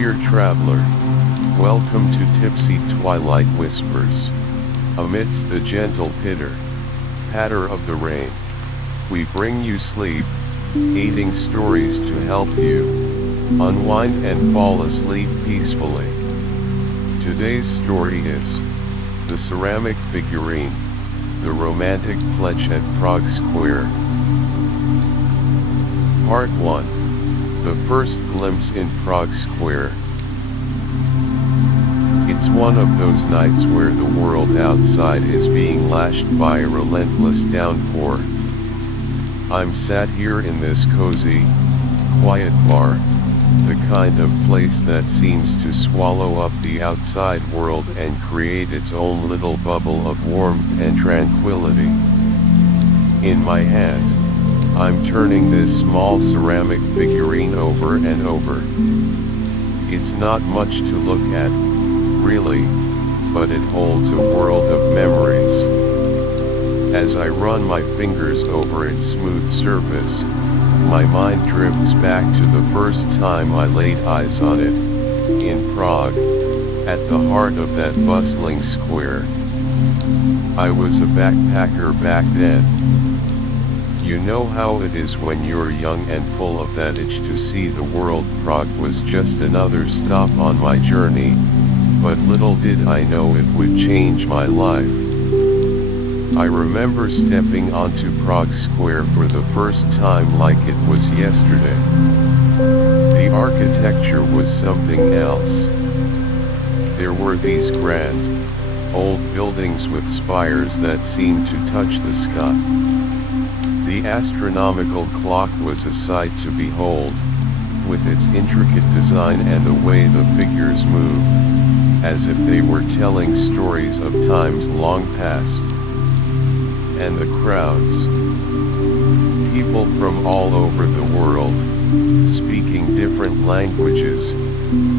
Dear traveler, welcome to Tipsy Twilight Whispers. Amidst the gentle patter of the rain, we bring you sleep, aiding stories to help you unwind and fall asleep peacefully. Today's story is The Ceramic Figurine, the Romantic Pledge at Prague Square. Part 1. The First Glimpse in Prague Square. It's one of those nights where the world outside is being lashed by a relentless downpour. I'm sat here in this cozy, quiet bar, the kind of place that seems to swallow up the outside world and create its own little bubble of warmth and tranquility. In my hand, I'm turning this small ceramic figurine over and over. It's not much to look at, really, but it holds a world of memories. As I run my fingers over its smooth surface, my mind drifts back to the first time I laid eyes on it, in Prague, at the heart of that bustling square. I was a backpacker back then. You know how it is when you're young and full of that itch to see the world. Prague was just another stop on my journey, but little did I know it would change my life. I remember stepping onto Prague Square for the first time like it was yesterday. The architecture was something else. There were these grand, old buildings with spires that seemed to touch the sky. The astronomical clock was a sight to behold, with its intricate design and the way the figures moved, as if they were telling stories of times long past. And the crowds. People from all over the world, speaking different languages,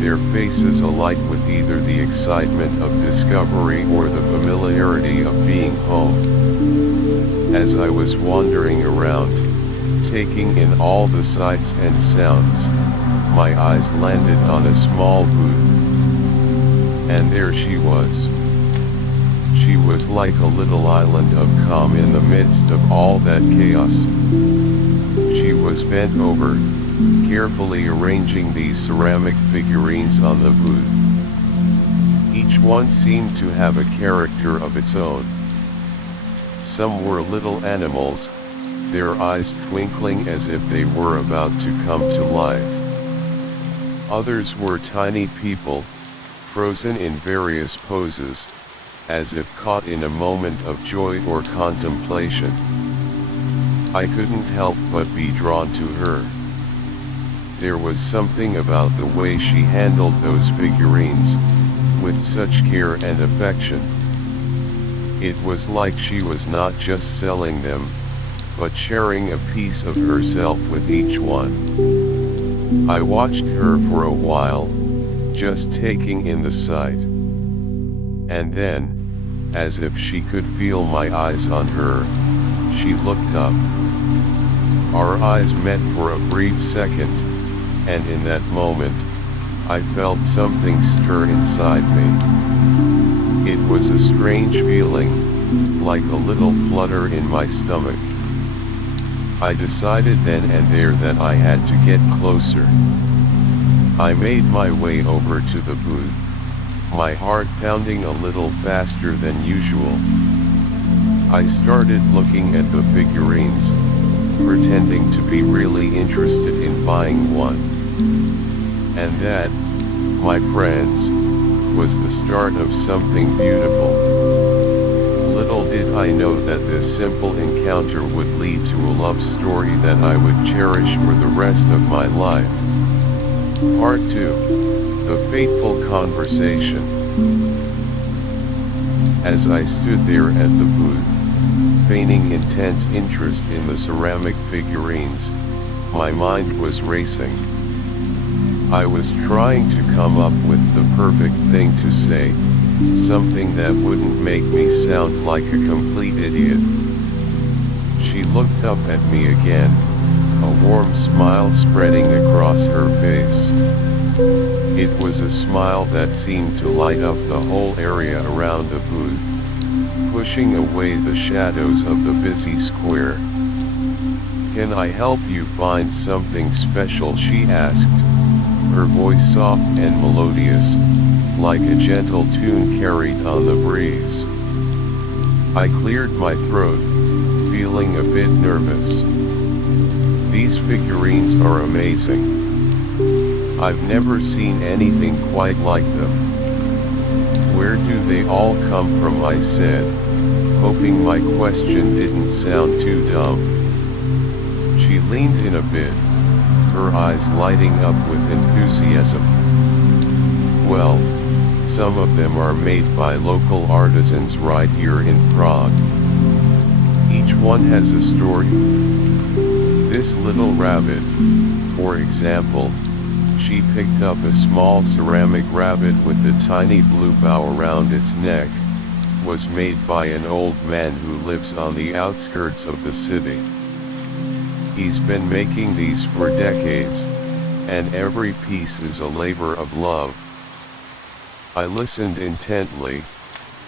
their faces alight with either the excitement of discovery or the familiarity of being home. As I was wandering around, taking in all the sights and sounds, my eyes landed on a small booth. And there she was. She was like a little island of calm in the midst of all that chaos. She was bent over, carefully arranging these ceramic figurines on the booth. Each one seemed to have a character of its own. Some were little animals, their eyes twinkling as if they were about to come to life. Others were tiny people, frozen in various poses, as if caught in a moment of joy or contemplation. I couldn't help but be drawn to her. There was something about the way she handled those figurines, with such care and affection. It was like she was not just selling them, but sharing a piece of herself with each one. I watched her for a while, just taking in the sight. And then, as if she could feel my eyes on her, she looked up. Our eyes met for a brief second, and in that moment, I felt something stir inside me. It was a strange feeling, like a little flutter in my stomach. I decided then and there that I had to get closer. I made my way over to the booth, my heart pounding a little faster than usual. I started looking at the figurines, pretending to be really interested in buying one. And that, my friends, was the start of something beautiful. Little did I know that this simple encounter would lead to a love story that I would cherish for the rest of my life. Part 2. The Fateful Conversation. As I stood there at the booth, feigning intense interest in the ceramic figurines, my mind was racing. I was trying to come up with the perfect thing to say, something that wouldn't make me sound like a complete idiot. She looked up at me again, a warm smile spreading across her face. It was a smile that seemed to light up the whole area around the booth, pushing away the shadows of the busy square. "Can I help you find something special?" she asked, her voice soft and melodious, like a gentle tune carried on the breeze. I cleared my throat, feeling a bit nervous. "These figurines are amazing. I've never seen anything quite like them." "Where do they all come from?" I said, hoping my question didn't sound too dumb. She leaned in a bit, her eyes lighting up with enthusiasm. "Well, some of them are made by local artisans right here in Prague. Each one has a story. This little rabbit, for example," she picked up a small ceramic rabbit with a tiny blue bow around its neck, "was made by an old man who lives on the outskirts of the city. He's been making these for decades, and every piece is a labor of love." I listened intently,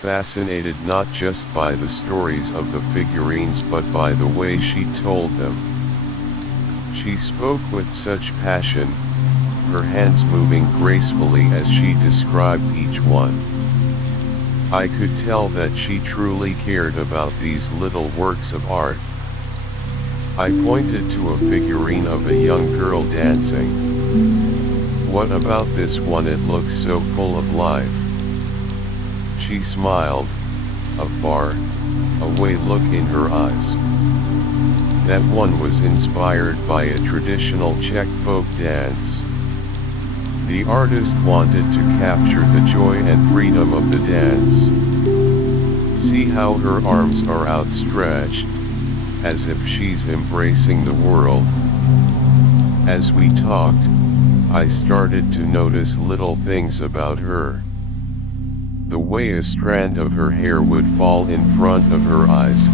fascinated not just by the stories of the figurines but by the way she told them. She spoke with such passion, her hands moving gracefully as she described each one. I could tell that she truly cared about these little works of art. I pointed to a figurine of a young girl dancing. "What about this one? It looks so full of life." She smiled, a far away look in her eyes. "That one was inspired by a traditional Czech folk dance. The artist wanted to capture the joy and freedom of the dance. See how her arms are outstretched, as if she's embracing the world." As we talked, I started to notice little things about her. The way a strand of her hair would fall in front of her eyes,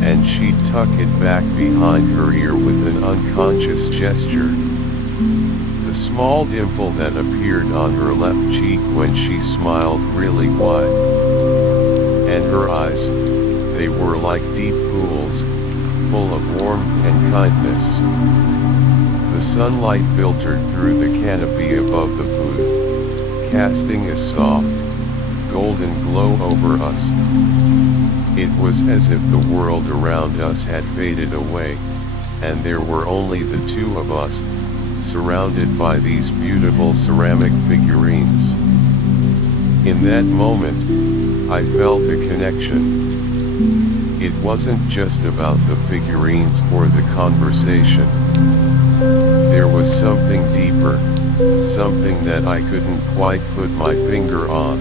and she'd tuck it back behind her ear with an unconscious gesture. The small dimple that appeared on her left cheek when she smiled really wide. And her eyes, they were like deep pools, full of warmth and kindness. The sunlight filtered through the canopy above the booth, casting a soft, golden glow over us. It was as if the world around us had faded away, and there were only the two of us, surrounded by these beautiful ceramic figurines. In that moment, I felt a connection. It wasn't just about the figurines or the conversation. There was something deeper, something that I couldn't quite put my finger on.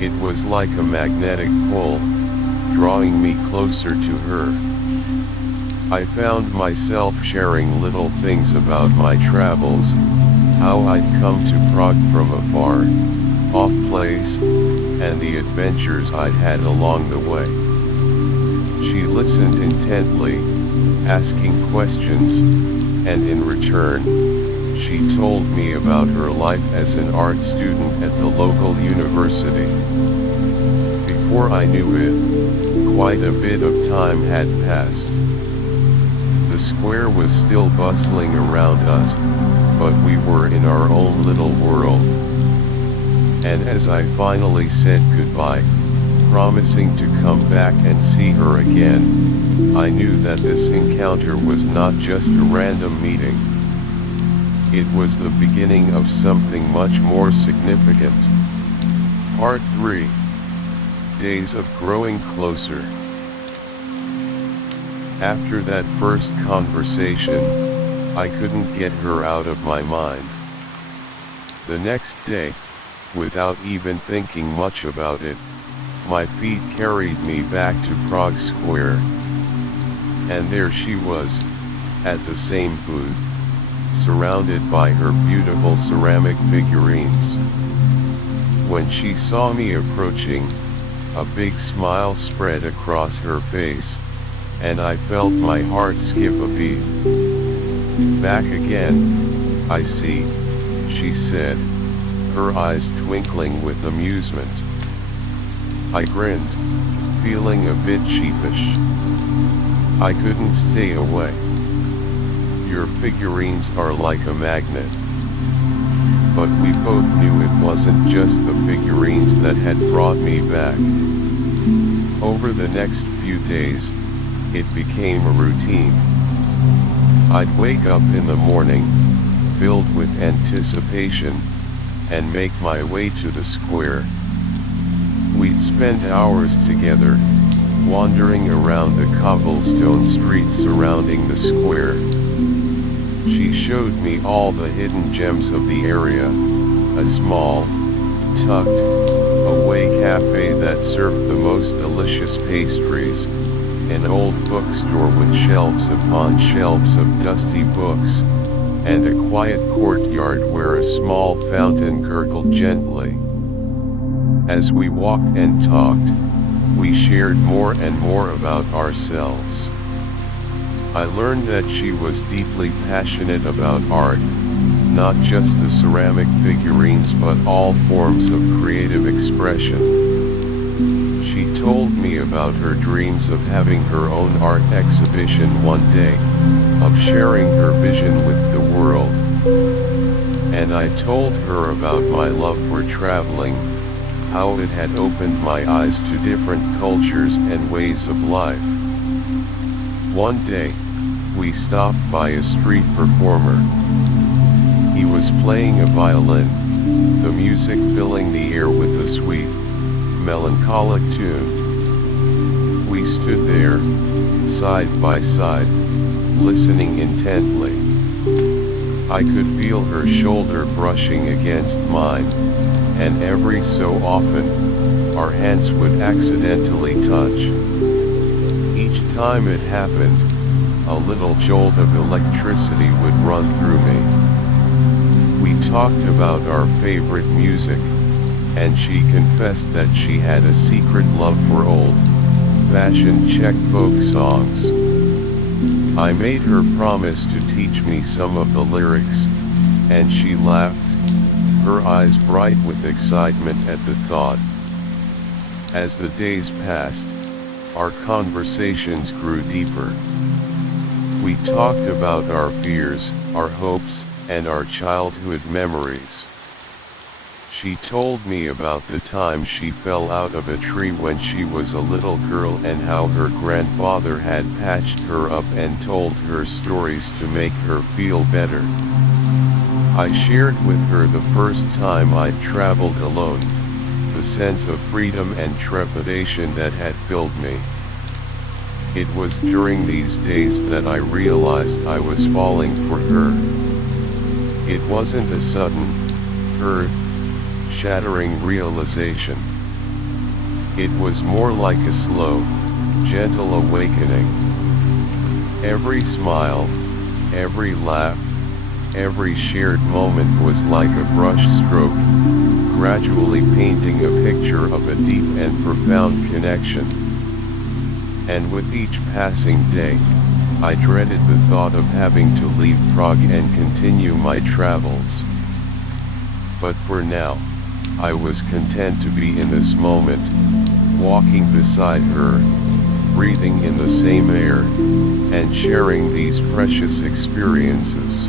It was like a magnetic pull, drawing me closer to her. I found myself sharing little things about my travels, how I'd come to Prague from a far off place, and the adventures I'd had along the way. She listened intently, asking questions, and in return, she told me about her life as an art student at the local university. Before I knew it, quite a bit of time had passed. The square was still bustling around us, but we were in our own little world. And as I finally said goodbye, promising to come back and see her again, I knew that this encounter was not just a random meeting. It was the beginning of something much more significant. Part 3. Days of Growing Closer. After that first conversation, I couldn't get her out of my mind. The next day, without even thinking much about it, my feet carried me back to Prague Square. And there she was, at the same booth, surrounded by her beautiful ceramic figurines. When she saw me approaching, a big smile spread across her face, and I felt my heart skip a beat. "Back again, I see," she said, her eyes twinkling with amusement. I grinned, feeling a bit sheepish. I couldn't stay away. Your figurines are like a magnet. But we both knew it wasn't just the figurines that had brought me back. Over the next few days, it became a routine. I'd wake up in the morning, filled with anticipation, and make my way to the square. We'd spend hours together, wandering around the cobblestone streets surrounding the square. She showed me all the hidden gems of the area, a small, tucked away cafe that served the most delicious pastries, an old bookstore with shelves upon shelves of dusty books, and a quiet courtyard where a small fountain gurgled gently. As we walked and talked, we shared more and more about ourselves. I learned that she was deeply passionate about art, not just the ceramic figurines but all forms of creative expression. She told me about her dreams of having her own art exhibition one day, of sharing her vision with the world. And I told her about my love for traveling, how it had opened my eyes to different cultures and ways of life. One day, we stopped by a street performer. He was playing a violin, the music filling the air with a sweet, melancholic tune. We stood there, side by side, listening intently. I could feel her shoulder brushing against mine, and every so often, our hands would accidentally touch. Each time it happened, a little jolt of electricity would run through me. We talked about our favorite music, and she confessed that she had a secret love for old-fashioned Czech folk songs. I made her promise to teach me some of the lyrics, and she laughed, her eyes bright with excitement at the thought. As the days passed, our conversations grew deeper. We talked about our fears, our hopes, and our childhood memories. She told me about the time she fell out of a tree when she was a little girl and how her grandfather had patched her up and told her stories to make her feel better. I shared with her the first time I'd traveled alone, the sense of freedom and trepidation that had filled me. It was during these days that I realized I was falling for her. It wasn't a sudden, earth-shattering realization. It was more like a slow, gentle awakening. Every smile, every laugh, every shared moment was like a brush stroke, gradually painting a picture of a deep and profound connection. And with each passing day, I dreaded the thought of having to leave Prague and continue my travels. But for now, I was content to be in this moment, walking beside her, breathing in the same air, and sharing these precious experiences.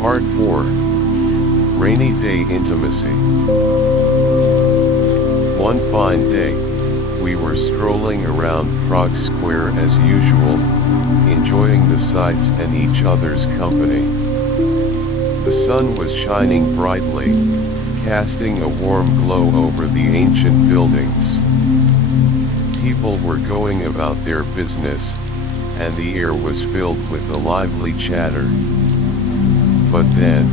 Part 4. Rainy Day Intimacy. One fine day, we were strolling around Prague Square as usual, enjoying the sights and each other's company. The sun was shining brightly, casting a warm glow over the ancient buildings. People were going about their business, and the air was filled with a lively chatter. But then,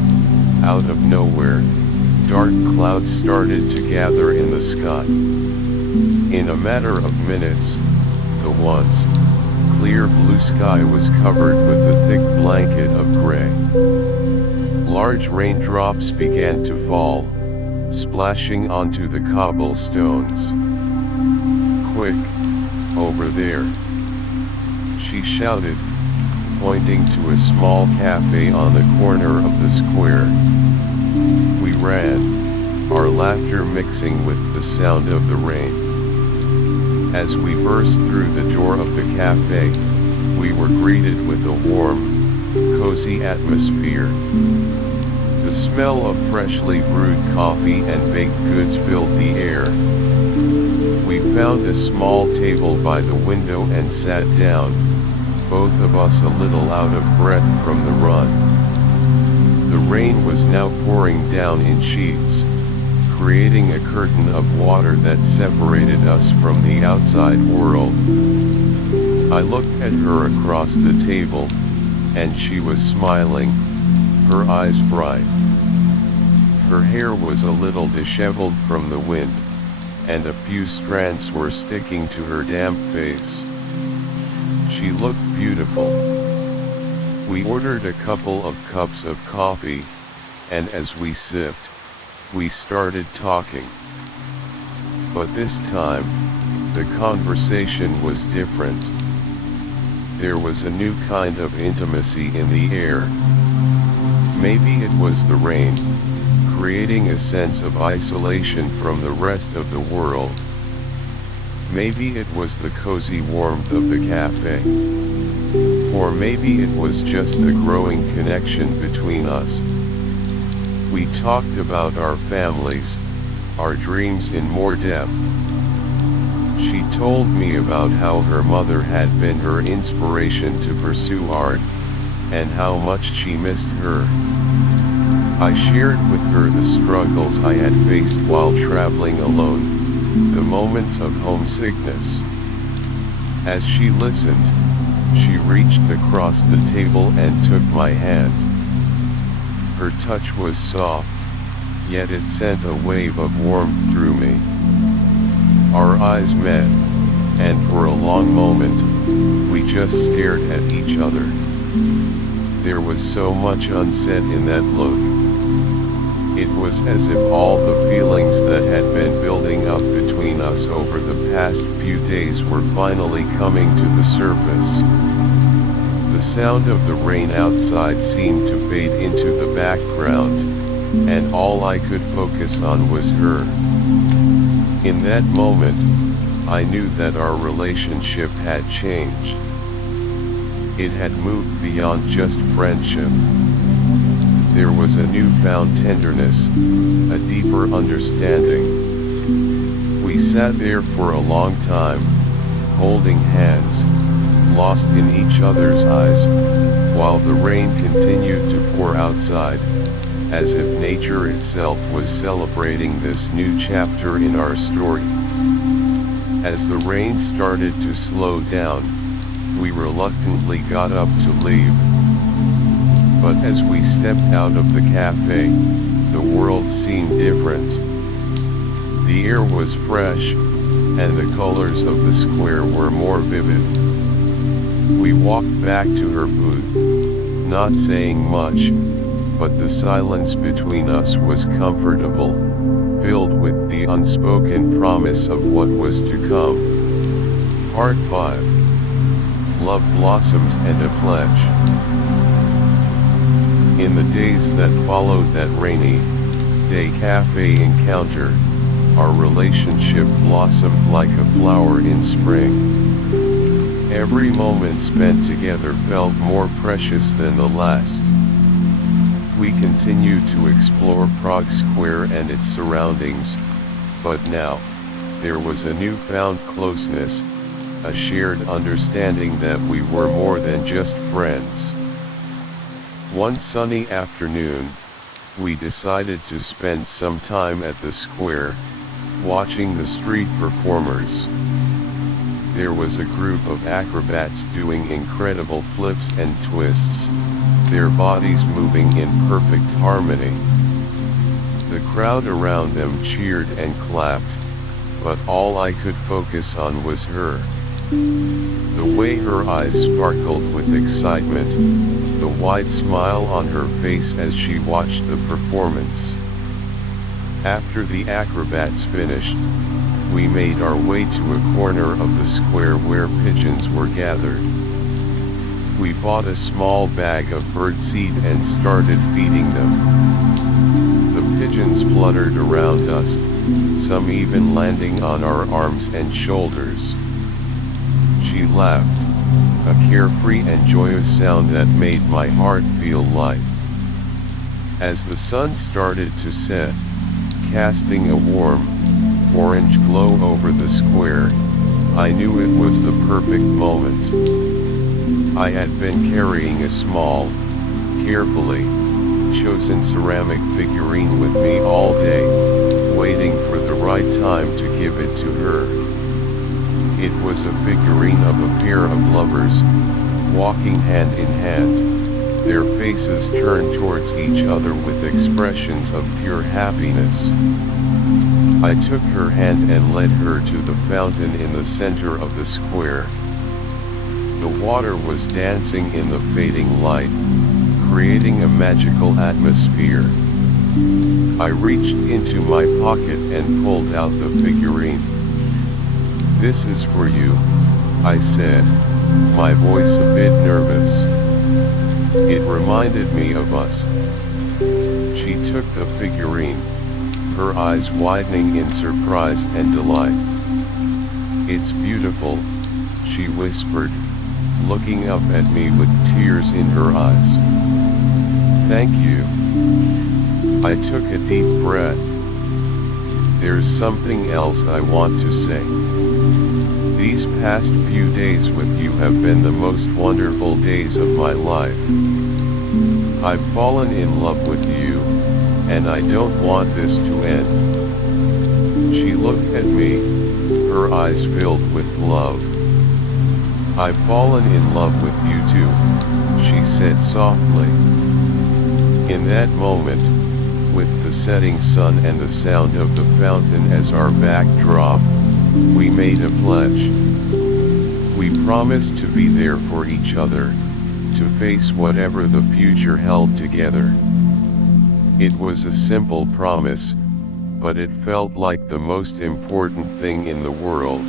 out of nowhere, dark clouds started to gather in the sky. In a matter of minutes, the once clear blue sky was covered with a thick blanket of gray. Large raindrops began to fall, splashing onto the cobblestones. "Quick, over there!" she shouted, pointing to a small cafe on the corner of the square. We ran, our laughter mixing with the sound of the rain. As we burst through the door of the cafe, we were greeted with a warm, cozy atmosphere. The smell of freshly brewed coffee and baked goods filled the air. We found a small table by the window and sat down, both of us a little out of breath from the run. The rain was now pouring down in sheets, creating a curtain of water that separated us from the outside world. I looked at her across the table, and she was smiling, her eyes bright. Her hair was a little disheveled from the wind, and a few strands were sticking to her damp face. She looked beautiful. We ordered a couple of cups of coffee, and as we sipped, we started talking. But this time, the conversation was different. There was a new kind of intimacy in the air. Maybe it was the rain, creating a sense of isolation from the rest of the world. Maybe it was the cozy warmth of the cafe. Or maybe it was just the growing connection between us. We talked about our families, our dreams in more depth. She told me about how her mother had been her inspiration to pursue art, and how much she missed her. I shared with her the struggles I had faced while traveling alone, the moments of homesickness. As she listened, she reached across the table and took my hand. Her touch was soft, yet it sent a wave of warmth through me. Our eyes met, and for a long moment, we just stared at each other. There was so much unsaid in that look. It was as if all the feelings that had been building up between us over the past few days were finally coming to the surface. The sound of the rain outside seemed to fade into the background, and all I could focus on was her. In that moment, I knew that our relationship had changed. It had moved beyond just friendship. There was a newfound tenderness, a deeper understanding. We sat there for a long time, holding hands, lost in each other's eyes, while the rain continued to pour outside, as if nature itself was celebrating this new chapter in our story. As the rain started to slow down, we reluctantly got up to leave. But as we stepped out of the cafe, the world seemed different. The air was fresh, and the colors of the square were more vivid. We walked back to her booth, not saying much, but the silence between us was comfortable, filled with the unspoken promise of what was to come. Part 5. Love Blossoms and a Pledge. In the days that followed that rainy day cafe encounter, our relationship blossomed like a flower in spring. Every moment spent together felt more precious than the last. We continued to explore Prague Square and its surroundings, but now, there was a newfound closeness, a shared understanding that we were more than just friends. One sunny afternoon, we decided to spend some time at the square, watching the street performers. There was a group of acrobats doing incredible flips and twists, their bodies moving in perfect harmony. The crowd around them cheered and clapped, but all I could focus on was her. The way her eyes sparkled with excitement, the wide smile on her face as she watched the performance. After the acrobats finished, we made our way to a corner of the square where pigeons were gathered. We bought a small bag of birdseed and started feeding them. The pigeons fluttered around us, some even landing on our arms and shoulders. She laughed, a carefree and joyous sound that made my heart feel light. As the sun started to set, casting a warm, orange glow over the square, I knew it was the perfect moment. I had been carrying a small, carefully chosen ceramic figurine with me all day, waiting for the right time to give it to her. It was a figurine of a pair of lovers, walking hand in hand, their faces turned towards each other with expressions of pure happiness. I took her hand and led her to the fountain in the center of the square. The water was dancing in the fading light, creating a magical atmosphere. I reached into my pocket and pulled out the figurine. "This is for you," I said, my voice a bit nervous. It reminded me of us. She took the figurine, her eyes widening in surprise and delight. "It's beautiful," she whispered, looking up at me with tears in her eyes. "Thank you." I took a deep breath. "There's something else I want to say. These past few days with you have been the most wonderful days of my life. I've fallen in love with you, and I don't want this to end." She looked at me, her eyes filled with love. "I've fallen in love with you too," she said softly. In that moment, with the setting sun and the sound of the fountain as our backdrop, we made a pledge. We promised to be there for each other, to face whatever the future held together. It was a simple promise, but it felt like the most important thing in the world.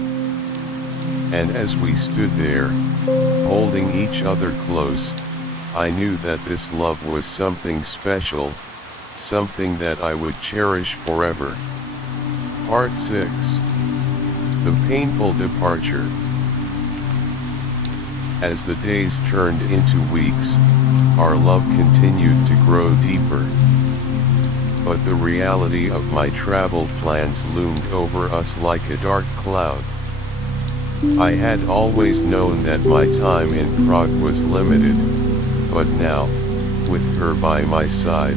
And as we stood there, holding each other close, I knew that this love was something special, something that I would cherish forever. Part 6. The Painful Departure. As the days turned into weeks, our love continued to grow deeper. But the reality of my travel plans loomed over us like a dark cloud. I had always known that my time in Prague was limited, but now, with her by my side,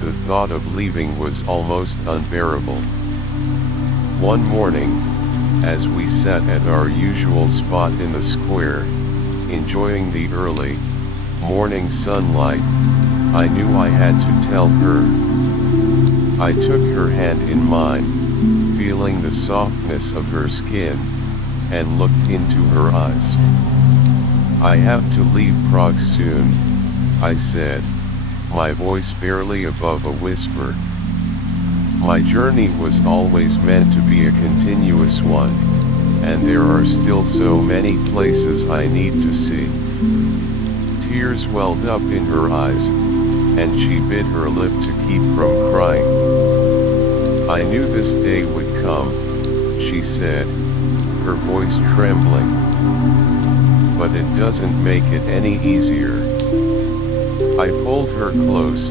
the thought of leaving was almost unbearable. One morning, as we sat at our usual spot in the square, enjoying the early morning sunlight, I knew I had to tell her. I took her hand in mine, feeling the softness of her skin, and looked into her eyes. "I have to leave Prague soon," I said, my voice barely above a whisper. My journey was always meant to be a continuous one, and there are still so many places I need to see. Tears welled up in her eyes, and she bit her lip to keep from crying. "I knew this day would come," she said, her voice trembling. "But it doesn't make it any easier." I pulled her close,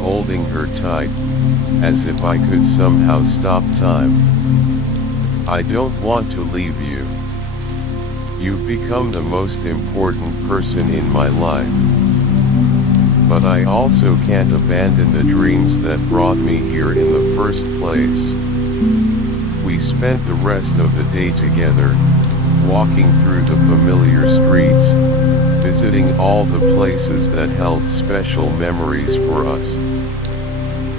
holding her tight, as if I could somehow stop time. "I don't want to leave you. You've become the most important person in my life. But I also can't abandon the dreams that brought me here in the first place." We spent the rest of the day together, walking through the familiar streets, visiting all the places that held special memories for us.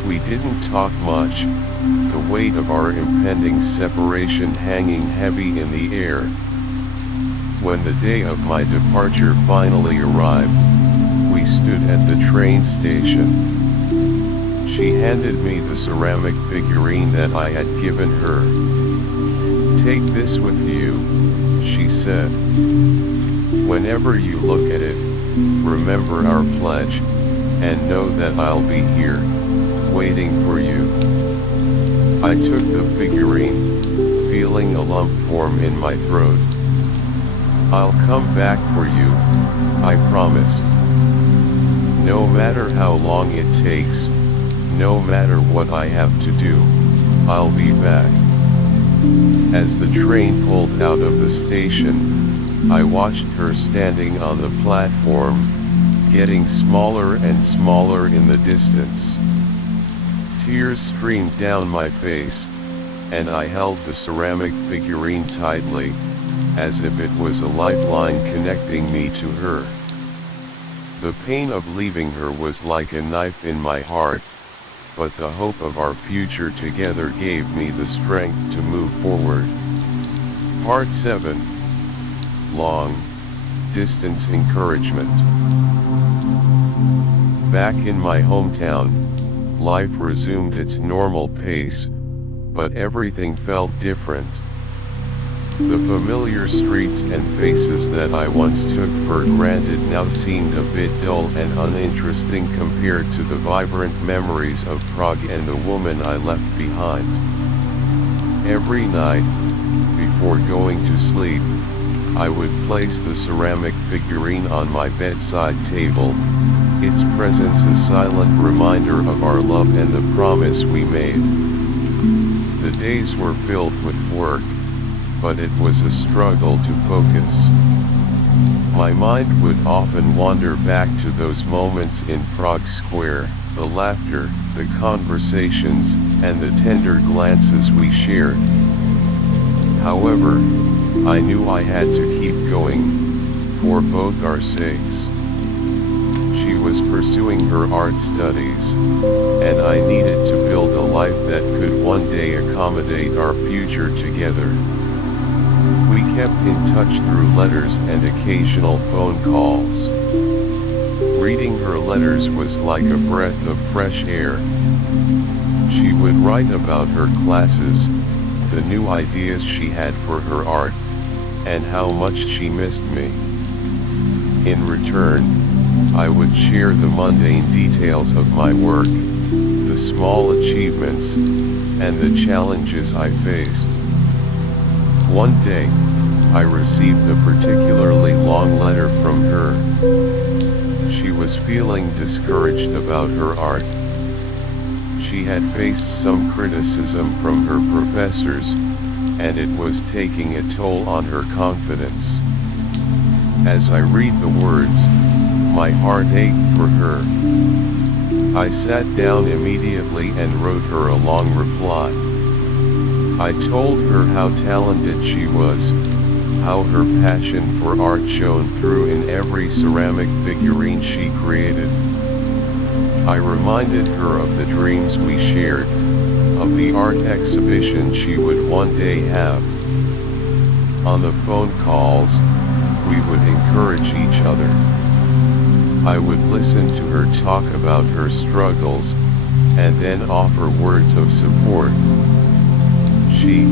We didn't talk much, the weight of our impending separation hanging heavy in the air. When the day of my departure finally arrived, we stood at the train station. She handed me the ceramic figurine that I had given her. "Take this with you," she said. Whenever you look at it, remember our pledge, and know that I'll be here, waiting for you. I took the figurine, feeling a lump form in my throat. I'll come back for you, I promised. No matter how long it takes, no matter what I have to do, I'll be back. As the train pulled out of the station, I watched her standing on the platform, getting smaller and smaller in the distance. Tears streamed down my face, and I held the ceramic figurine tightly, as if it was a lifeline connecting me to her. The pain of leaving her was like a knife in my heart, but the hope of our future together gave me the strength to move forward. Part 7. Long Distance Encouragement. Back in my hometown, life resumed its normal pace, but everything felt different. The familiar streets and faces that I once took for granted now seemed a bit dull and uninteresting compared to the vibrant memories of Prague and the woman I left behind. Every night, before going to sleep, I would place the ceramic figurine on my bedside table, its presence a silent reminder of our love and the promise we made. The days were filled with work, but it was a struggle to focus. My mind would often wander back to those moments in Prague Square, the laughter, the conversations, and the tender glances we shared. However, I knew I had to keep going, for both our sakes. She was pursuing her art studies, and I needed to build a life that could one day accommodate our future together. We kept in touch through letters and occasional phone calls. Reading her letters was like a breath of fresh air. She would write about her classes, the new ideas she had for her art, and how much she missed me. In return, I would share the mundane details of my work, the small achievements, and the challenges I faced. One day, I received a particularly long letter from her. She was feeling discouraged about her art. She had faced some criticism from her professors, and it was taking a toll on her confidence. As I read the words, my heart ached for her. I sat down immediately and wrote her a long reply. I told her how talented she was, how her passion for art shone through in every ceramic figurine she created. I reminded her of the dreams we shared, of the art exhibition she would one day have. On the phone calls, we would encourage each other. I would listen to her talk about her struggles, and then offer words of support. She,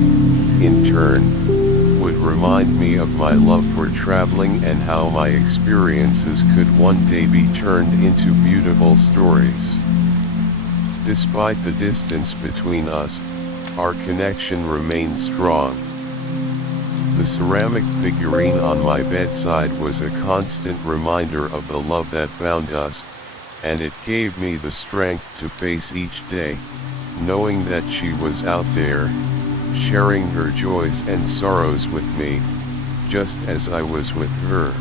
in turn, would remind me of my love for traveling and how my experiences could one day be turned into beautiful stories. Despite the distance between us, our connection remained strong. The ceramic figurine on my bedside was a constant reminder of the love that bound us, and it gave me the strength to face each day, knowing that she was out there, sharing her joys and sorrows with me, just as I was with her.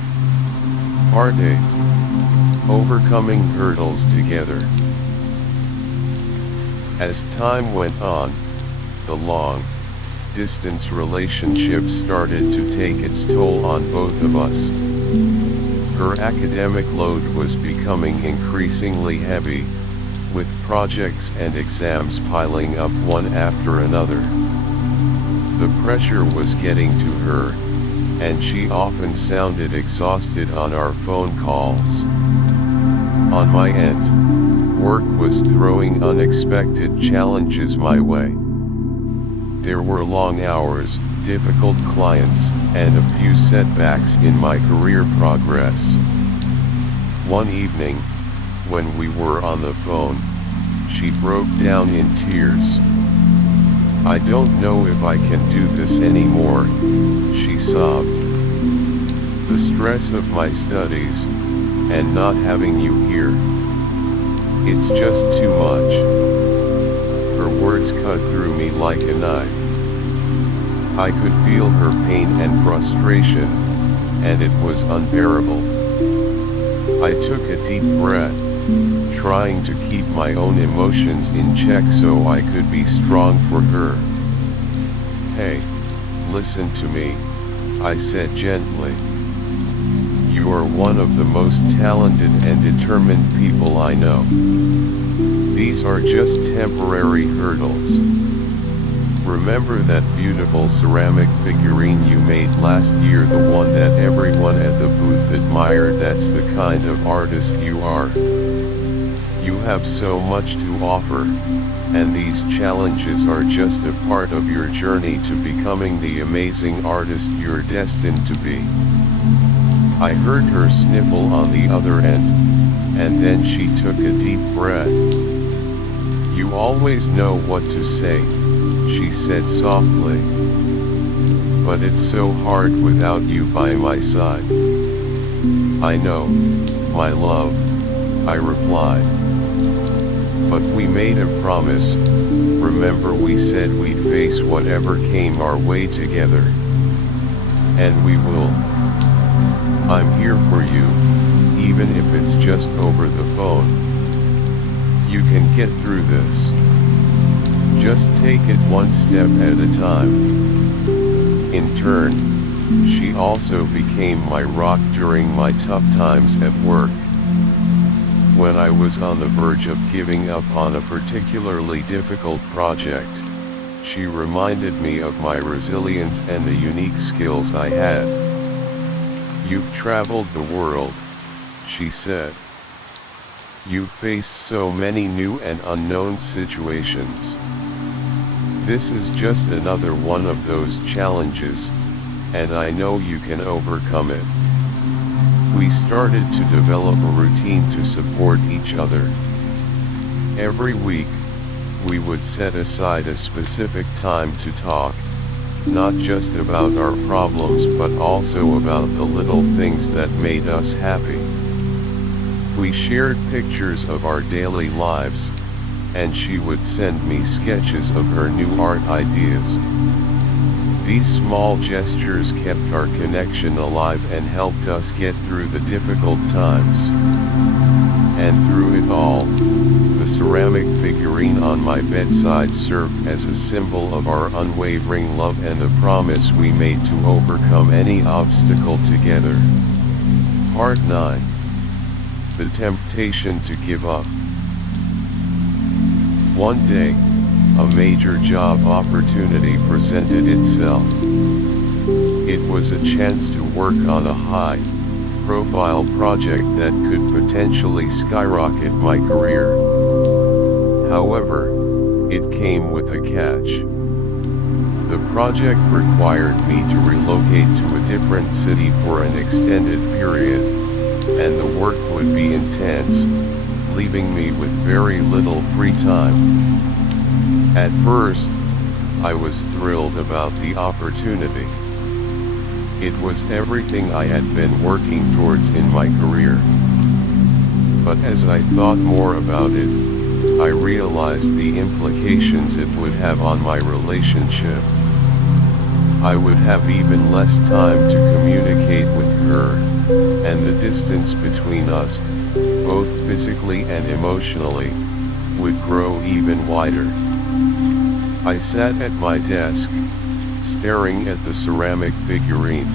Part 8. Overcoming hurdles together. As time went on, the long-distance relationship started to take its toll on both of us. Her academic load was becoming increasingly heavy, with projects and exams piling up one after another. The pressure was getting to her, and she often sounded exhausted on our phone calls. On my end, work was throwing unexpected challenges my way. There were long hours, difficult clients, and a few setbacks in my career progress. One evening, when we were on the phone, she broke down in tears. "I don't know if I can do this anymore," she sobbed. "The stress of my studies, and not having you here. It's just too much." Her words cut through me like a knife. I could feel her pain and frustration, and it was unbearable. I took a deep breath, trying to keep my own emotions in check so I could be strong for her. "Hey, listen to me," I said gently. "You are one of the most talented and determined people I know. These are just temporary hurdles. Remember that beautiful ceramic figurine you made last year, the one that everyone at the booth admired? That's the kind of artist you are. You have so much to offer, and these challenges are just a part of your journey to becoming the amazing artist you're destined to be." I heard her sniffle on the other end, and then she took a deep breath. "You always know what to say," she said softly. "But it's so hard without you by my side." "I know, my love," I replied. "But we made a promise. Remember, we said we'd face whatever came our way together. And we will. I'm here for you, even if it's just over the phone. You can get through this. Just take it one step at a time." In turn, she also became my rock during my tough times at work. When I was on the verge of giving up on a particularly difficult project, she reminded me of my resilience and the unique skills I had. "You've traveled the world," she said. "You've faced so many new and unknown situations. This is just another one of those challenges, and I know you can overcome it." We started to develop a routine to support each other. Every week, we would set aside a specific time to talk, not just about our problems but also about the little things that made us happy. We shared pictures of our daily lives, and she would send me sketches of her new art ideas. These small gestures kept our connection alive and helped us get through the difficult times. And through it all, the ceramic figurine on my bedside served as a symbol of our unwavering love and the promise we made to overcome any obstacle together. Part 9. The temptation to give up. One day, a major job opportunity presented itself. It was a chance to work on a high-profile project that could potentially skyrocket my career. However, it came with a catch. The project required me to relocate to a different city for an extended period, and the work would be intense, leaving me with very little free time. At first, I was thrilled about the opportunity. It was everything I had been working towards in my career. But as I thought more about it, I realized the implications it would have on my relationship. I would have even less time to communicate with her, and the distance between us, both physically and emotionally, would grow even wider. I sat at my desk, staring at the ceramic figurine.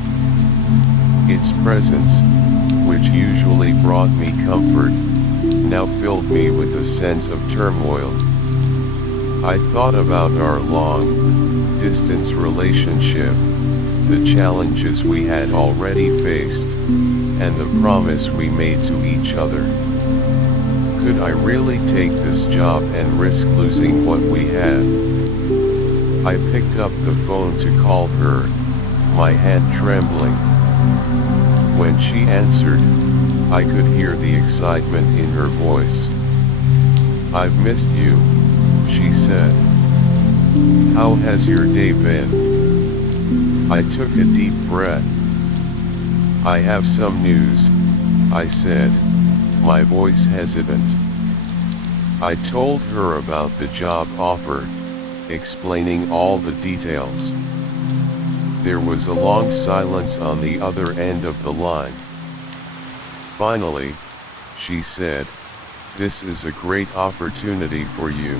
Its presence, which usually brought me comfort, now filled me with a sense of turmoil. I thought about our long-distance relationship, the challenges we had already faced, and the promise we made to each other. Could I really take this job and risk losing what we had? I picked up the phone to call her, my hand trembling. When she answered, I could hear the excitement in her voice. "I've missed you," she said. "How has your day been?" I took a deep breath. "I have some news," I said, my voice hesitant. I told her about the job offer, explaining all the details. There was a long silence on the other end of the line. Finally, she said, "This is a great opportunity for you.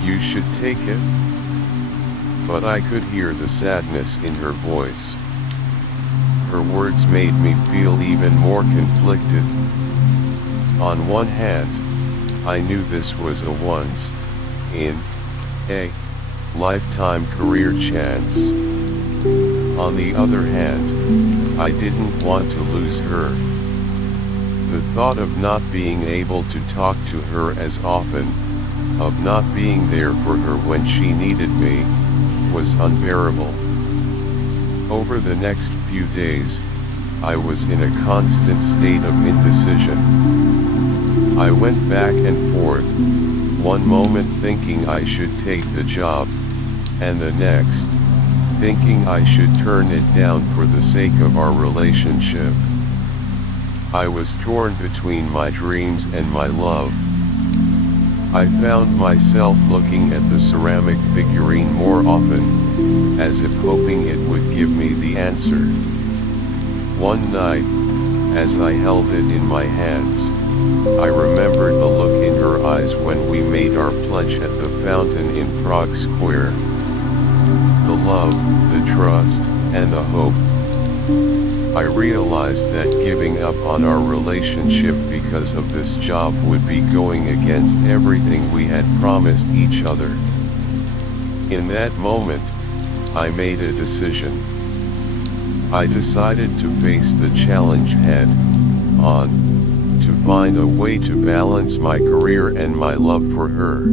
You should take it." But I could hear the sadness in her voice. Her words made me feel even more conflicted. On one hand, I knew this was a once-in-a-lifetime career chance. On the other hand, I didn't want to lose her. The thought of not being able to talk to her as often, of not being there for her when she needed me, was unbearable. Over the next few days, I was in a constant state of indecision. I went back and forth, one moment thinking I should take the job, and the next, thinking I should turn it down for the sake of our relationship. I was torn between my dreams and my love. I found myself looking at the ceramic figurine more often, as if hoping it would give me the answer. One night, as I held it in my hands, I remembered the look in her eyes when we made our pledge at the fountain in Prague Square. The love, the trust, and the hope. I realized that giving up on our relationship because of this job would be going against everything we had promised each other. In that moment, I made a decision. I decided to face the challenge head on, to find a way to balance my career and my love for her.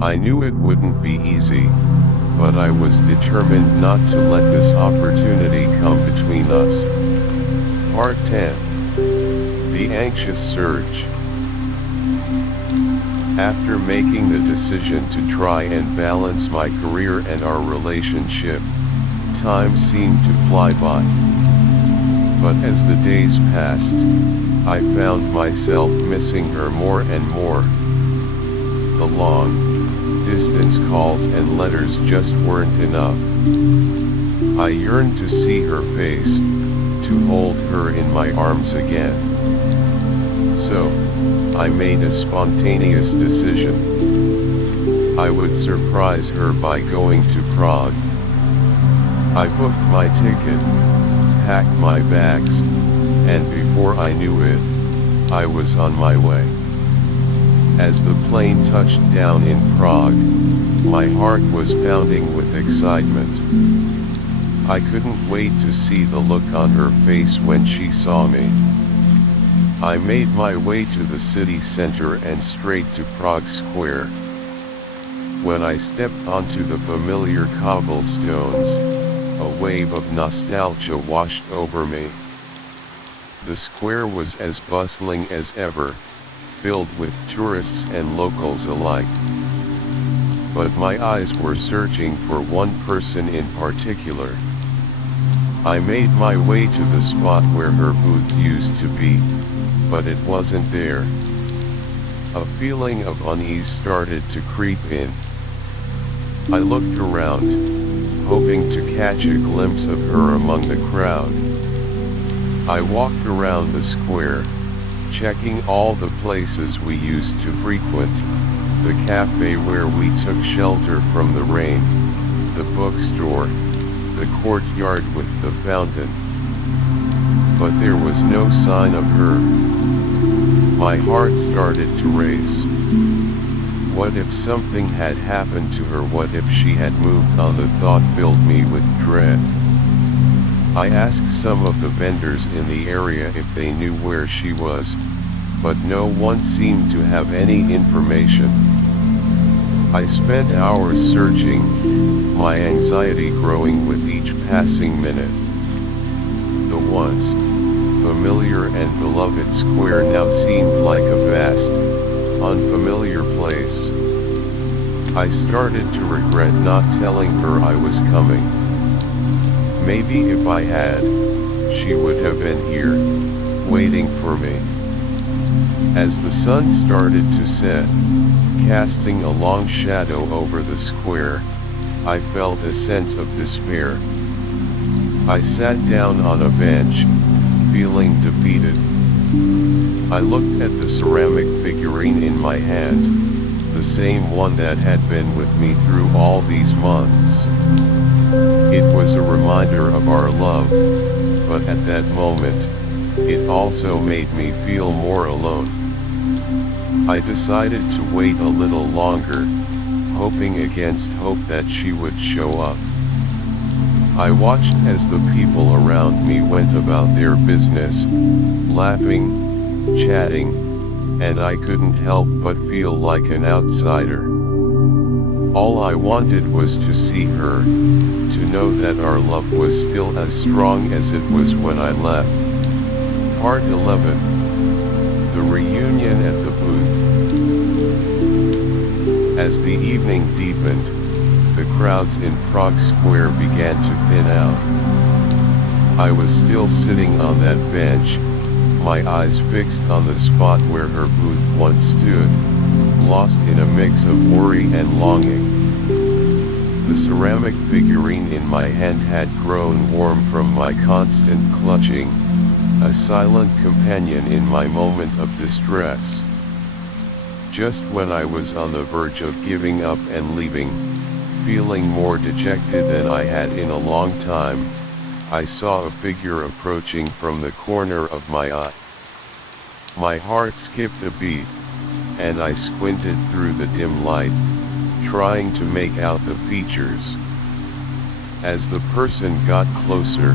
I knew it wouldn't be easy, but I was determined not to let this opportunity come between us. Part 10. The Anxious Surge. After making the decision to try and balance my career and our relationship, time seemed to fly by. But as the days passed, I found myself missing her more and more. The long-distance calls and letters just weren't enough. I yearned to see her face, to hold her in my arms again. So, I made a spontaneous decision. I would surprise her by going to Prague. I booked my ticket, packed my bags, and before I knew it, I was on my way. As the plane touched down in Prague, my heart was pounding with excitement. I couldn't wait to see the look on her face when she saw me. I made my way to the city center and straight to Prague Square. When I stepped onto the familiar cobblestones, a wave of nostalgia washed over me. The square was as bustling as ever, filled with tourists and locals alike. But my eyes were searching for one person in particular. I made my way to the spot where her booth used to be, but it wasn't there. A feeling of unease started to creep in. I looked around, hoping to catch a glimpse of her among the crowd. I walked around the square, checking all the places we used to frequent, the cafe where we took shelter from the rain, the bookstore, the courtyard with the fountain. But there was no sign of her. My heart started to race. What if something had happened to her? What if she had moved on? The thought filled me with dread. I asked some of the vendors in the area if they knew where she was, but no one seemed to have any information. I spent hours searching, my anxiety growing with each passing minute. The once familiar and beloved square now seemed like a vast, unfamiliar place. I started to regret not telling her I was coming. Maybe if I had, she would have been here, waiting for me. As the sun started to set, casting a long shadow over the square, I felt a sense of despair. I sat down on a bench, feeling defeated. I looked at the ceramic figurine in my hand, the same one that had been with me through all these months. It was a reminder of our love, but at that moment, it also made me feel more alone. I decided to wait a little longer, hoping against hope that she would show up. I watched as the people around me went about their business, laughing, chatting, and I couldn't help but feel like an outsider. All I wanted was to see her, to know that our love was still as strong as it was when I left. Part 11. The Reunion at the Booth. As the evening deepened, the crowds in Prague Square began to thin out. I was still sitting on that bench, my eyes fixed on the spot where her booth once stood, lost in a mix of worry and longing. The ceramic figurine in my hand had grown warm from my constant clutching, a silent companion in my moment of distress. Just when I was on the verge of giving up and leaving, feeling more dejected than I had in a long time, I saw a figure approaching from the corner of my eye. My heart skipped a beat, and I squinted through the dim light, trying to make out the features. As the person got closer,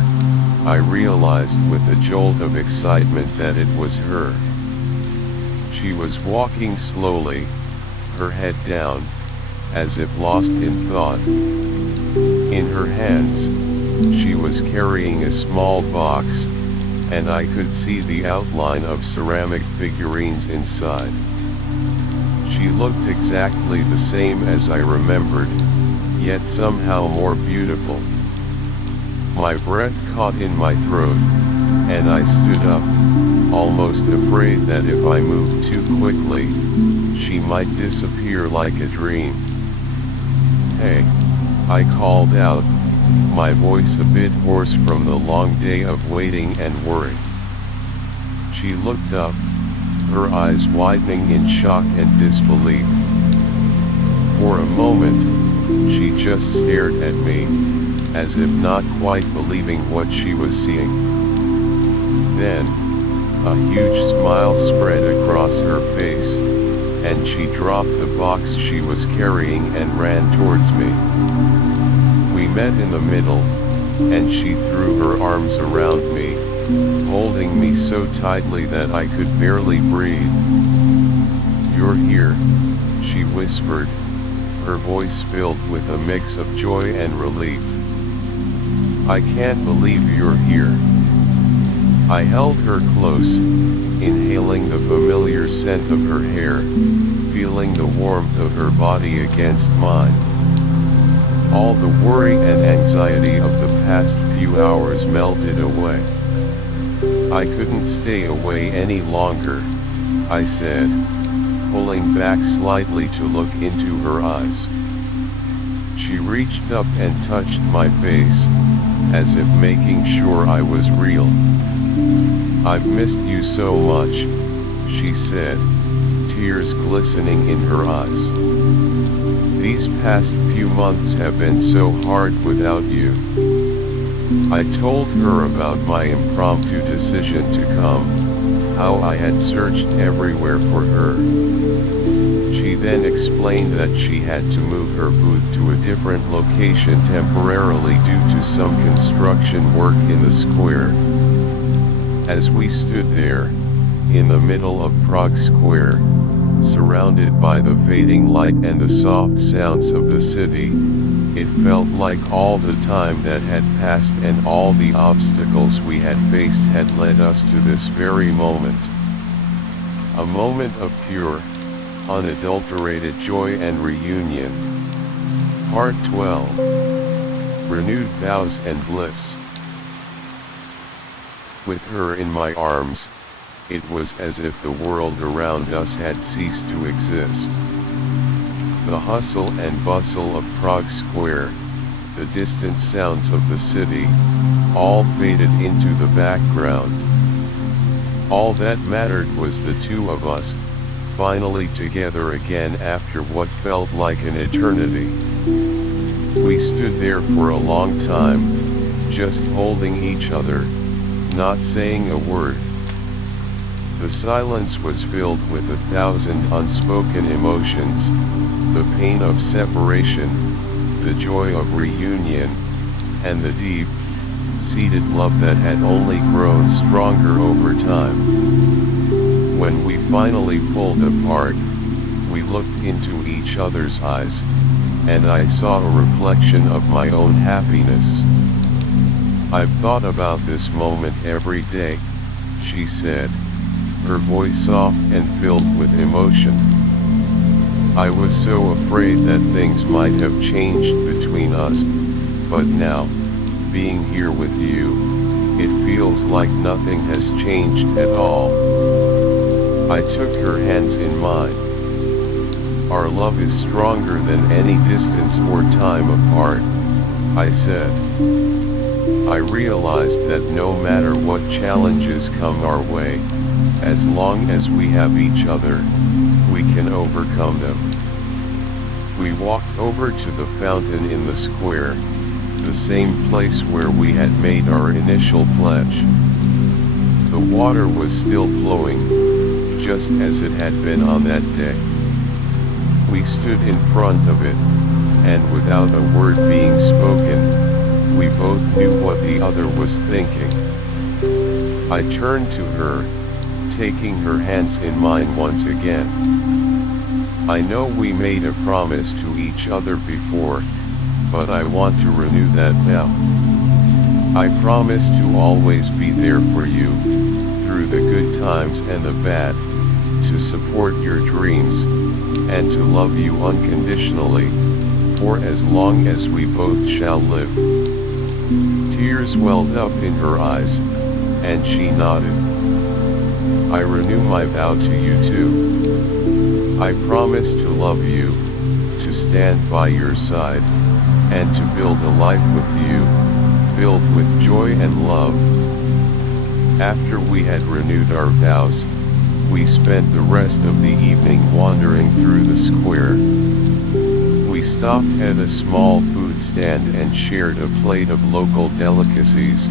I realized with a jolt of excitement that it was her. She was walking slowly, her head down, as if lost in thought. In her hands, she was carrying a small box, and I could see the outline of ceramic figurines inside. She looked exactly the same as I remembered, yet somehow more beautiful. My breath caught in my throat, and I stood up, almost afraid that if I moved too quickly, she might disappear like a dream. "Hey," I called out, my voice a bit hoarse from the long day of waiting and worry. She looked up, her eyes widening in shock and disbelief. For a moment, she just stared at me, as if not quite believing what she was seeing. Then, a huge smile spread across her face, and she dropped the box she was carrying and ran towards me. We met in the middle, and she threw her arms around me, holding me so tightly that I could barely breathe. "You're here," she whispered, her voice filled with a mix of joy and relief. "I can't believe you're here." I held her close, inhaling the familiar scent of her hair, feeling the warmth of her body against mine. All the worry and anxiety of the past few hours melted away. "I couldn't stay away any longer," I said, pulling back slightly to look into her eyes. She reached up and touched my face, as if making sure I was real. "I've missed you so much," she said, tears glistening in her eyes. "These past few months have been so hard without you." I told her about my impromptu decision to come, how I had searched everywhere for her. She then explained that she had to move her booth to a different location temporarily due to some construction work in the square. As we stood there, in the middle of Prague Square, Surrounded by the fading light and the soft sounds of the city, it felt like all the time that had passed and all the obstacles we had faced had led us to this very moment. A moment of pure, unadulterated joy and reunion. Part 12. Renewed Vows and Bliss. With her in my arms, it was as if the world around us had ceased to exist. The hustle and bustle of Prague Square, the distant sounds of the city, all faded into the background. All that mattered was the two of us, finally together again after what felt like an eternity. We stood there for a long time, just holding each other, not saying a word. The silence was filled with 1,000 unspoken emotions, the pain of separation, the joy of reunion, and the deep, seated love that had only grown stronger over time. When we finally pulled apart, we looked into each other's eyes, and I saw a reflection of my own happiness. "I've thought about this moment every day," she said, her voice soft and filled with emotion. "I was so afraid that things might have changed between us, but now, being here with you, it feels like nothing has changed at all." I took her hands in mine. "Our love is stronger than any distance or time apart," I said. I realized that no matter what challenges come our way, as long as we have each other, we can overcome them. We walked over to the fountain in the square, the same place where we had made our initial pledge. The water was still flowing, just as it had been on that day. We stood in front of it, and without a word being spoken, we both knew what the other was thinking. I turned to her, taking her hands in mine once again. "I know we made a promise to each other before, but I want to renew that vow. I promise to always be there for you, through the good times and the bad, to support your dreams, and to love you unconditionally, for as long as we both shall live." Tears welled up in her eyes, and she nodded. "I renew my vow to you too. I promise to love you, to stand by your side, and to build a life with you, filled with joy and love." After we had renewed our vows, we spent the rest of the evening wandering through the square. We stopped at a small food stand and shared a plate of local delicacies,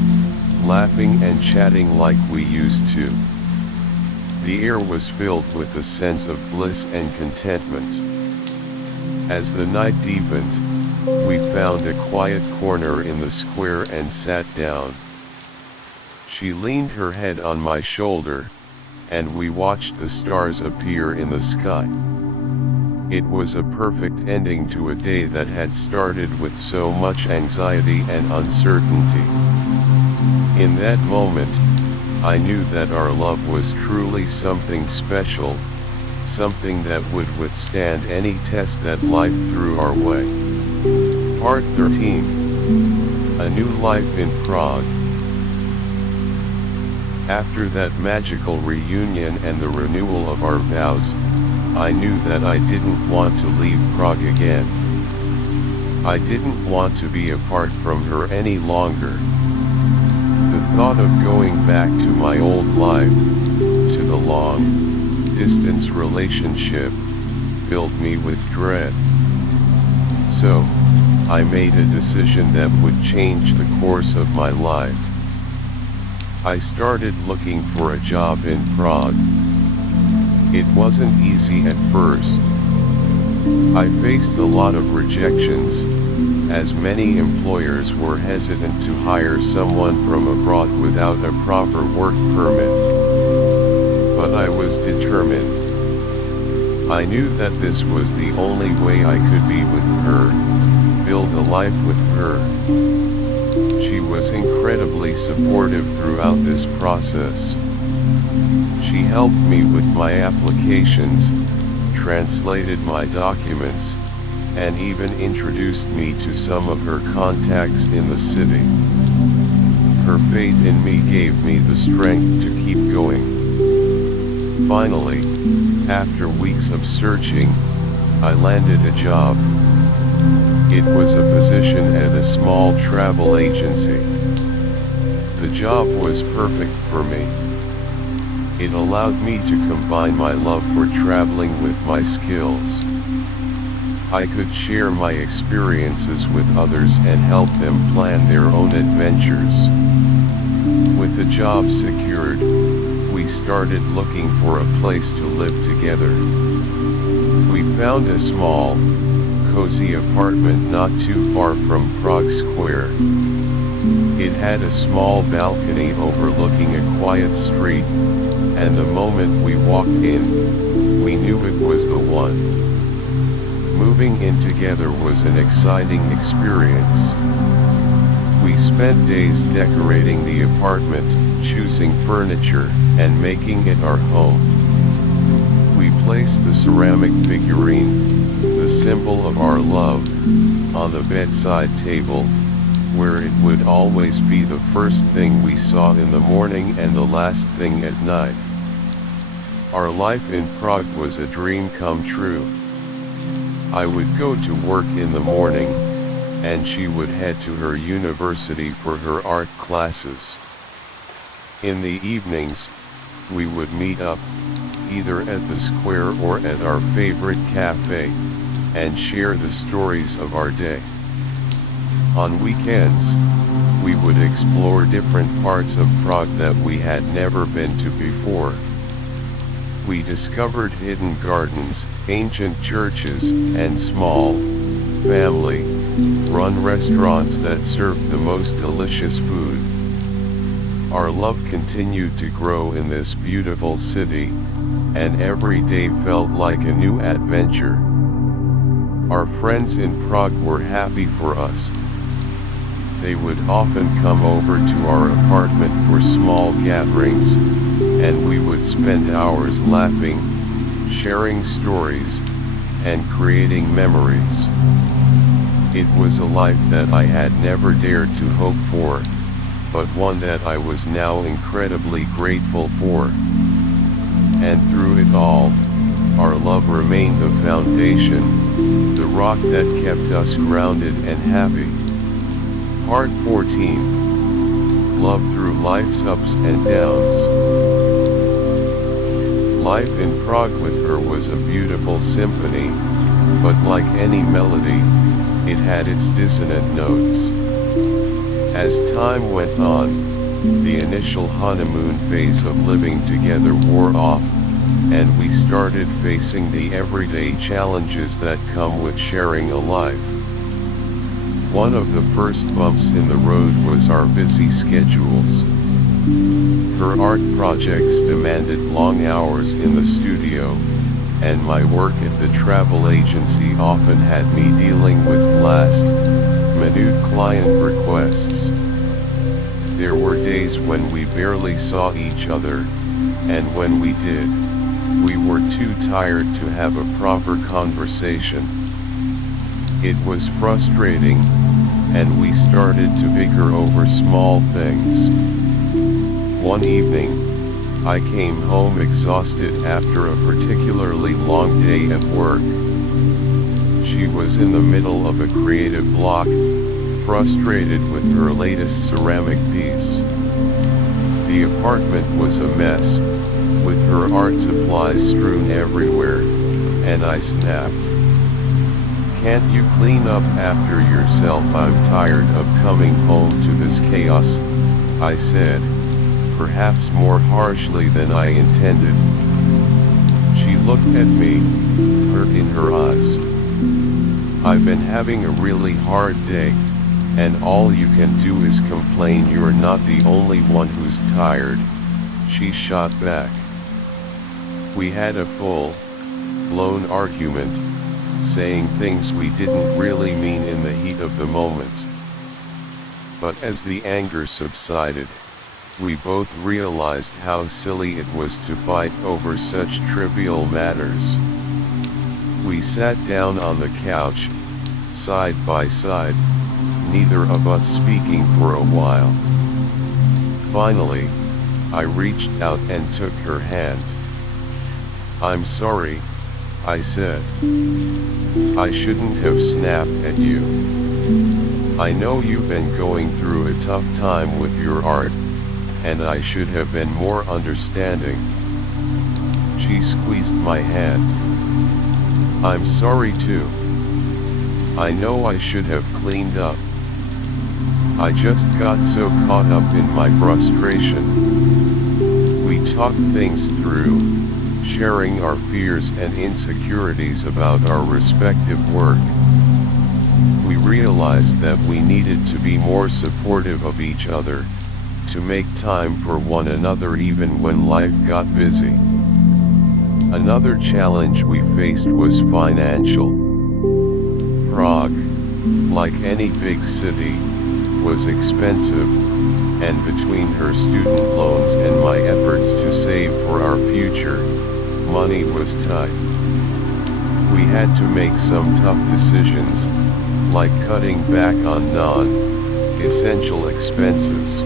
laughing and chatting like we used to. The air was filled with a sense of bliss and contentment. As the night deepened, we found a quiet corner in the square and sat down. She leaned her head on my shoulder, and we watched the stars appear in the sky. It was a perfect ending to a day that had started with so much anxiety and uncertainty. In that moment, I knew that our love was truly something special, something that would withstand any test that life threw our way. Part 13. A New Life in Prague. After that magical reunion and the renewal of our vows, I knew that I didn't want to leave Prague again. I didn't want to be apart from her any longer. The thought of going back to my old life, to the long-distance relationship, filled me with dread. So, I made a decision that would change the course of my life. I started looking for a job in Prague. It wasn't easy at first. I faced a lot of rejections, as many employers were hesitant to hire someone from abroad without a proper work permit. But I was determined. I knew that this was the only way I could be with her, build a life with her. She was incredibly supportive throughout this process. She helped me with my applications, translated my documents, and even introduced me to some of her contacts in the city. Her faith in me gave me the strength to keep going. Finally, after weeks of searching, I landed a job. It was a position at a small travel agency. The job was perfect for me. It allowed me to combine my love for traveling with my skills. I could share my experiences with others and help them plan their own adventures. With the job secured, we started looking for a place to live together. We found a small, cozy apartment not too far from Prague Square. It had a small balcony overlooking a quiet street, and the moment we walked in, we knew it was the one. Moving in together was an exciting experience. We spent days decorating the apartment, choosing furniture, and making it our home. We placed the ceramic figurine, the symbol of our love, on the bedside table, where it would always be the first thing we saw in the morning and the last thing at night. Our life in Prague was a dream come true. I would go to work in the morning, and she would head to her university for her art classes. In the evenings, we would meet up, either at the square or at our favorite cafe, and share the stories of our day. On weekends, we would explore different parts of Prague that we had never been to before. We discovered hidden gardens, ancient churches, and small, family-run restaurants that served the most delicious food. Our love continued to grow in this beautiful city, and every day felt like a new adventure. Our friends in Prague were happy for us. They would often come over to our apartment for small gatherings, and we would spend hours laughing, sharing stories, and creating memories. It was a life that I had never dared to hope for, but one that I was now incredibly grateful for. And through it all, our love remained the foundation, the rock that kept us grounded and happy. Part 14. Love through life's ups and downs. Life in Prague with her was a beautiful symphony, but like any melody, it had its dissonant notes. As time went on, the initial honeymoon phase of living together wore off, and we started facing the everyday challenges that come with sharing a life. One of the first bumps in the road was our busy schedules. Her art projects demanded long hours in the studio, and my work at the travel agency often had me dealing with last-minute client requests. There were days when we barely saw each other, and when we did, we were too tired to have a proper conversation. It was frustrating, and we started to bicker over small things. One evening, I came home exhausted after a particularly long day at work. She was in the middle of a creative block, frustrated with her latest ceramic piece. The apartment was a mess, with her art supplies strewn everywhere, and I snapped. "Can't you clean up after yourself? I'm tired of coming home to this chaos," I said, perhaps more harshly than I intended. She looked at me, hurt in her eyes. "I've been having a really hard day, and all you can do is complain. You're not the only one who's tired," she shot back. We had a full, full-blown argument, saying things we didn't really mean in the heat of the moment. But as the anger subsided, we both realized how silly it was to fight over such trivial matters. We sat down on the couch, side by side, neither of us speaking for a while. Finally, I reached out and took her hand. "I'm sorry," I said. "I shouldn't have snapped at you. I know you've been going through a tough time with your art, and I should have been more understanding." She squeezed my hand. "I'm sorry too. I know I should have cleaned up. I just got so caught up in my frustration." We talked things through, sharing our fears and insecurities about our respective work. We realized that we needed to be more supportive of each other, to make time for one another even when life got busy. Another challenge we faced was financial. Prague, like any big city, was expensive, and between her student loans and my efforts to save for our future, money was tight. We had to make some tough decisions, like cutting back on non-essential expenses.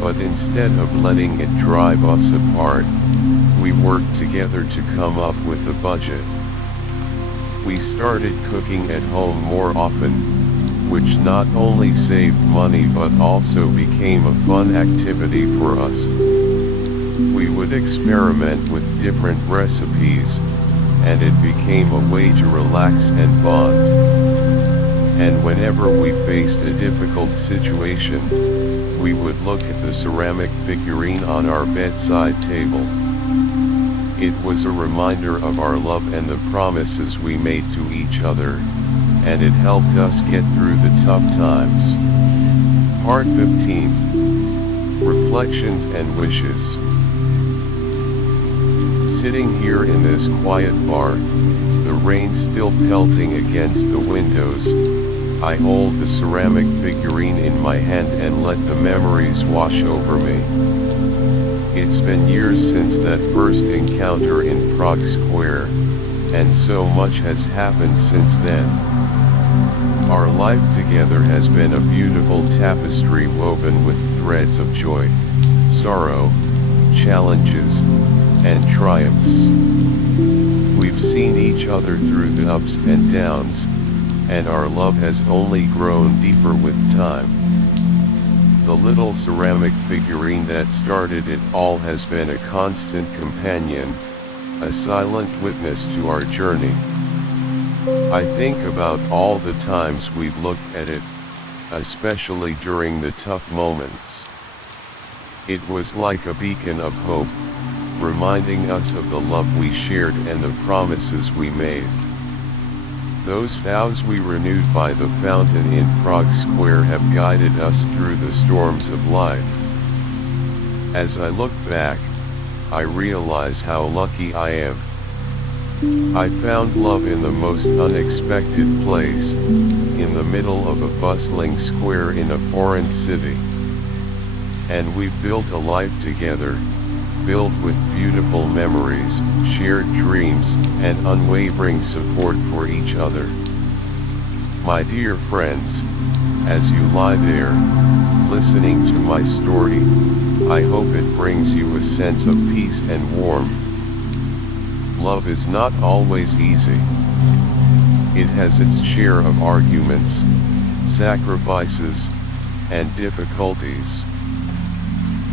But instead of letting it drive us apart, we worked together to come up with a budget. We started cooking at home more often, which not only saved money but also became a fun activity for us. We would experiment with different recipes, and it became a way to relax and bond. And whenever we faced a difficult situation, we would look at the ceramic figurine on our bedside table. It was a reminder of our love and the promises we made to each other, and it helped us get through the tough times. Part 15. Reflections and Wishes. Sitting here in this quiet bar, the rain still pelting against the windows, I hold the ceramic figurine in my hand and let the memories wash over me. It's been years since that first encounter in Prague Square, and so much has happened since then. Our life together has been a beautiful tapestry woven with threads of joy, sorrow, challenges, and triumphs. We've seen each other through the ups and downs, and our love has only grown deeper with time. The little ceramic figurine that started it all has been a constant companion, a silent witness to our journey. I think about all the times we've looked at it, especially during the tough moments. It was like a beacon of hope, reminding us of the love we shared and the promises we made. Those vows we renewed by the fountain in Prague Square have guided us through the storms of life. As I look back, I realize how lucky I am. I found love in the most unexpected place, in the middle of a bustling square in a foreign city. And we've built a life together, filled with beautiful memories, shared dreams, and unwavering support for each other. My dear friends, as you lie there, listening to my story, I hope it brings you a sense of peace and warmth. Love is not always easy. It has its share of arguments, sacrifices, and difficulties.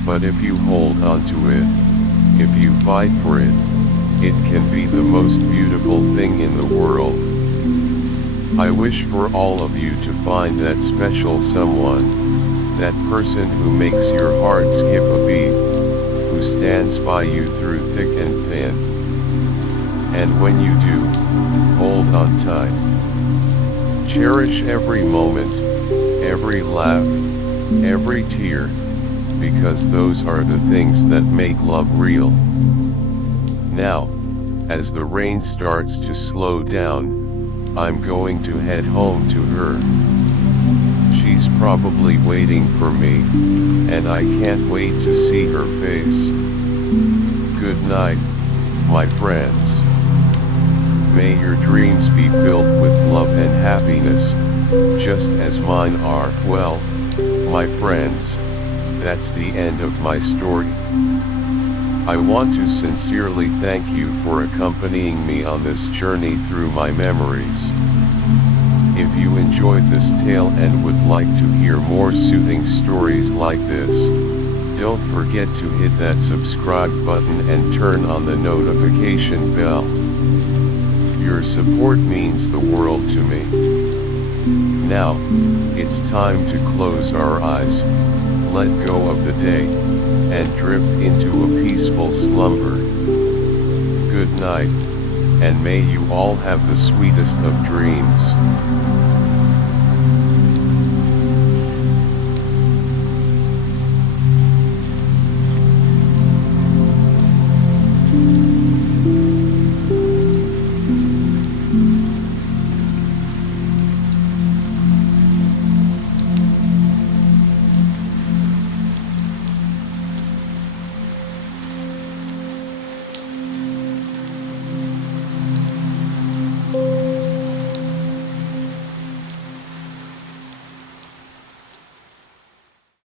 But if you hold on to it, if you fight for it, it can be the most beautiful thing in the world. I wish for all of you to find that special someone, that person who makes your heart skip a beat, who stands by you through thick and thin. And when you do, hold on tight. Cherish every moment, every laugh, every tear, because those are the things that make love real. Now, As the rain starts to slow down, I'm going to head home to her. She's probably waiting for me, and I can't wait to see her face. Good night, my friends. May your dreams be filled with love and happiness, just as mine are. Well, my friends, that's the end of my story. I want to sincerely thank you for accompanying me on this journey through my memories. If you enjoyed this tale and would like to hear more soothing stories like this, don't forget to hit that subscribe button and turn on the notification bell. Your support means the world to me. Now, it's time to close our eyes, let go of the day, and drift into a peaceful slumber. Good night, and may you all have the sweetest of dreams.